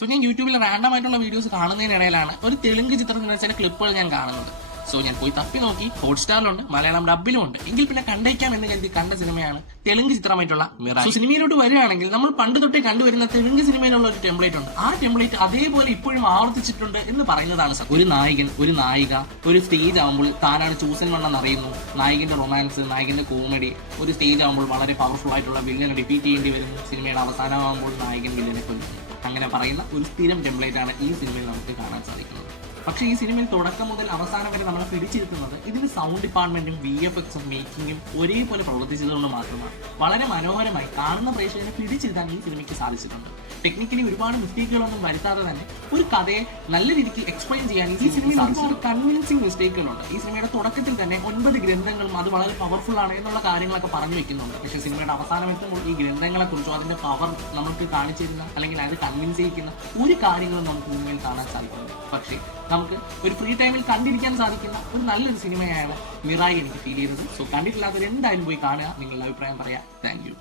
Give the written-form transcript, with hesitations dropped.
So ഞാൻ യൂട്യൂബിൽ random ആയിട്ടുള്ള വീഡിയോസ് കാണുന്നതിനിടയിലാണ് ഒരു തെലുങ്ക് ചിത്രത്തിന്റെ ചില ക്ലിപ്പുകൾ ഞാൻ കാണുന്നത്. സോ ഞാൻ പോയി തപ്പി നോക്കി, ഹോട്ട്സ്റ്റാറിലുണ്ട്, മലയാളം ഡബിലും ഉണ്ട്. എങ്കിൽ പിന്നെ കണ്ടേക്കാം എന്ന് കരുതി കണ്ട സിനിമയാണ് തെലുങ്ക് ചിത്രമായിട്ടുള്ള മിറായ്. സോ സിനിമയിലോട്ട് വരികയാണെങ്കിൽ നമ്മൾ പണ്ട് തൊട്ടേ കണ്ടുവരുന്ന തെലുങ്ക് സിനിമയിലുള്ള ഒരു ടെംപ്ലേറ്റ് ഉണ്ട്. ആ ടെംപ്ലേറ്റ് അതേപോലെ ഇപ്പോഴും ആവർത്തിച്ചിട്ടുണ്ട് എന്ന് പറയുന്നതാണ് സത്യം. ഒരു നായകൻ, ഒരു നായിക ഒരു സ്റ്റേജ് ആകുമ്പോൾ താനാണ് ചൂസൻ വണ്ണെന്ന് അറിയുന്നു. നായകന്റെ റൊമാൻസ്, നായകന്റെ കോമഡി ഒരു സ്റ്റേജ് ആകുമ്പോൾ വളരെ പവർഫുൾ ആയിട്ടുള്ള വില്ലനെ ഡിഫീറ്റ് ചെയ്യേണ്ടി വരുന്നു. സിനിമയുടെ അവസാനമാകുമ്പോൾ നായകൻ വില്ലനെ കൊല്ലുന്നു. അങ്ങനെ പറയുന്ന ഒരു സ്ഥിരം ടെംപ്ലേറ്റ് ആണ് ഈ സിനിമയിൽ നമുക്ക് കാണാൻ സാധിക്കുന്നത്. പക്ഷേ ഈ സിനിമയിൽ തുടക്കം മുതൽ അവസാനം വരെ നമ്മളെ പിടിച്ചിരുത്തുന്നത് ഇതിന് സൗണ്ട് ഡിപ്പാർട്ട്മെന്റും VFXും മേക്കിങ്ങും ഒരേപോലെ പ്രവർത്തിച്ചതുകൊണ്ട് മാത്രമാണ്. വളരെ മനോഹരമായി കാണുന്ന പ്രേക്ഷകനെ പിടിച്ചിരുത്താൻ ഈ സിനിമയ്ക്ക് സാധിച്ചിട്ടുണ്ട്. ടെക്നിക്കലി ഒരുപാട് മിസ്റ്റേക്കുകളൊന്നും വരുത്താതെ തന്നെ ഒരു കഥയെ നല്ല രീതിക്ക് എക്സ്പ്ലെയിൻ ചെയ്യാൻ ഈ സിനിമയിൽ ഒരുപാട് കൺവിൻസിങ് മിസ്റ്റേക്കുകളുണ്ട്. ഈ സിനിമയുടെ തുടക്കത്തിൽ തന്നെ 9 ഗ്രന്ഥങ്ങളും അത് വളരെ പവർഫുൾ ആണ് എന്നുള്ള കാര്യങ്ങളൊക്കെ പറഞ്ഞു വെക്കുന്നുണ്ട്. പക്ഷേ സിനിമയുടെ അവസാനം എത്തുമ്പോൾ ഈ ഗ്രന്ഥങ്ങളെ കുറിച്ചോ അതിന്റെ പവർ നമുക്ക് കാണിച്ചു തരുന്ന അല്ലെങ്കിൽ അത് കൺവിൻസ് ചെയ്യിക്കുന്ന ഒരു കാര്യങ്ങളും നമുക്ക് സിനിമയിൽ കാണാൻ സാധിക്കുന്നുണ്ട്. പക്ഷേ നമുക്ക് ഒരു ഫ്രീ ടൈമിൽ കണ്ടിരിക്കാൻ സാധിക്കുന്ന ഒരു നല്ലൊരു സിനിമയാണ് മിറായ് എനിക്ക് ഫീൽ ചെയ്തത്. സോ കണ്ടിട്ടില്ലാത്തവർ എന്തായാലും പോയി കാണുക, നിങ്ങളുടെ അഭിപ്രായം പറയാം. Thank you.